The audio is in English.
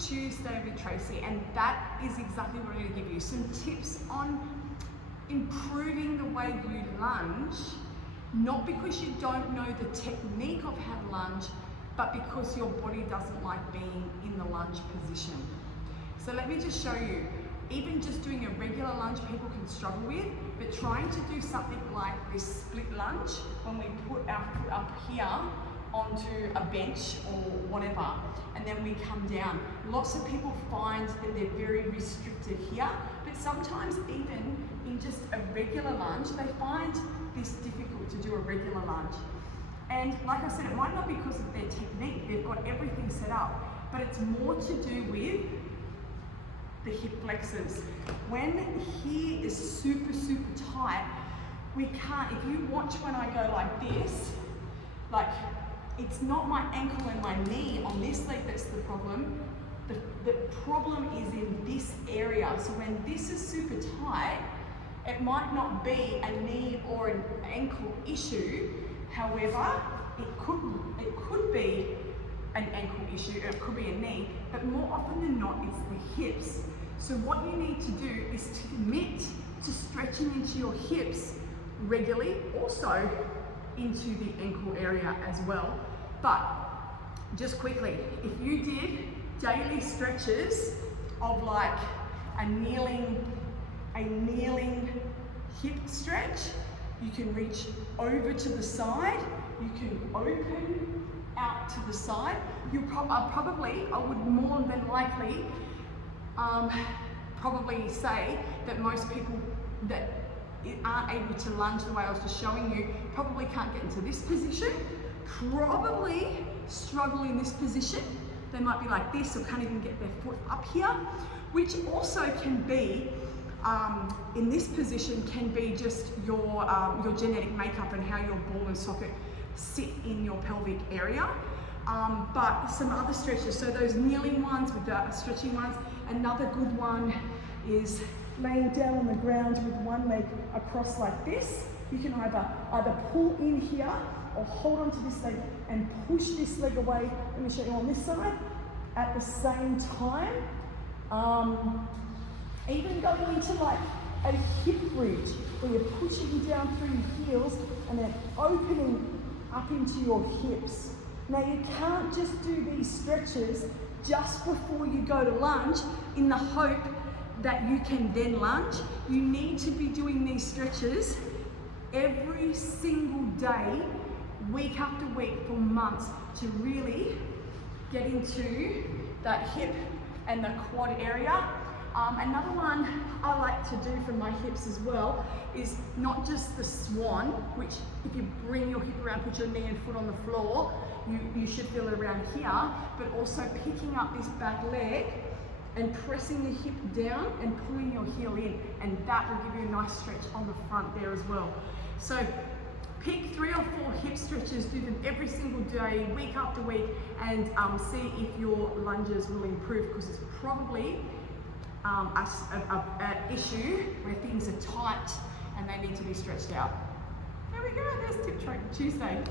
Tuesday with Tracy, and that is exactly what I'm going to give you. Some tips on improving the way you lunge, not because you don't know the technique of how to lunge, but because your body doesn't like being in the lunge position. So let me just show you. Even just doing a regular lunge people can struggle with, but trying to do something like this split lunge, when we put our foot up here onto a bench or whatever, and then we come down. Lots of people find that they're very restricted here, but sometimes even in just a regular lunge, they find this difficult to do a regular lunge. And like I said, it might not be because of their technique, they've got everything set up, but it's more to do with the hip flexors. When here is super, super tight, we can't, if you watch when I go like this, like it's not my ankle and my knee on this leg that's the problem. The problem is in this area. So when this is super tight, it might not be a knee or an ankle issue. However, it could be an ankle issue, it could be a knee, but more often than not, it's the hips. So what you need to do is to commit to stretching into your hips regularly, also into the ankle area as well. But just quickly, if you did daily stretches of like a kneeling hip stretch, you can reach over to the side, you can open out to the side. I would more than likely probably say that most people that aren't able to lunge the way I was just showing you probably can't get into this position, probably struggle in this position. They might be like this or can't even get their foot up here, which also can be, in this position, can be just your genetic makeup and how your ball and socket sit in your pelvic area. But some other stretches, so those kneeling ones with the stretching ones, another good one is laying down on the ground with one leg across like this. You can either pull in here or hold onto this leg and push this leg away. Let me show you on this side. At the same time, even going into like a hip bridge where you're pushing down through your heels and then opening up into your hips. Now you can't just do these stretches just before you go to lunge in the hope that you can then lunge. You need to be doing these stretches every single day, week after week for months, to really get into that hip and the quad area. Another one I like to do for my hips as well is not just the swan, which if you bring your hip around, put your knee and foot on the floor, you should feel it around here, but also picking up this back leg and pressing the hip down and pulling your heel in, and that will give you a nice stretch on the front there as well. So pick 3 or 4 hip stretches, do them every single day, week after week, and see if your lunges will improve, because it's probably an issue where things are tight and they need to be stretched out. There we go, there's Tip Tuesday.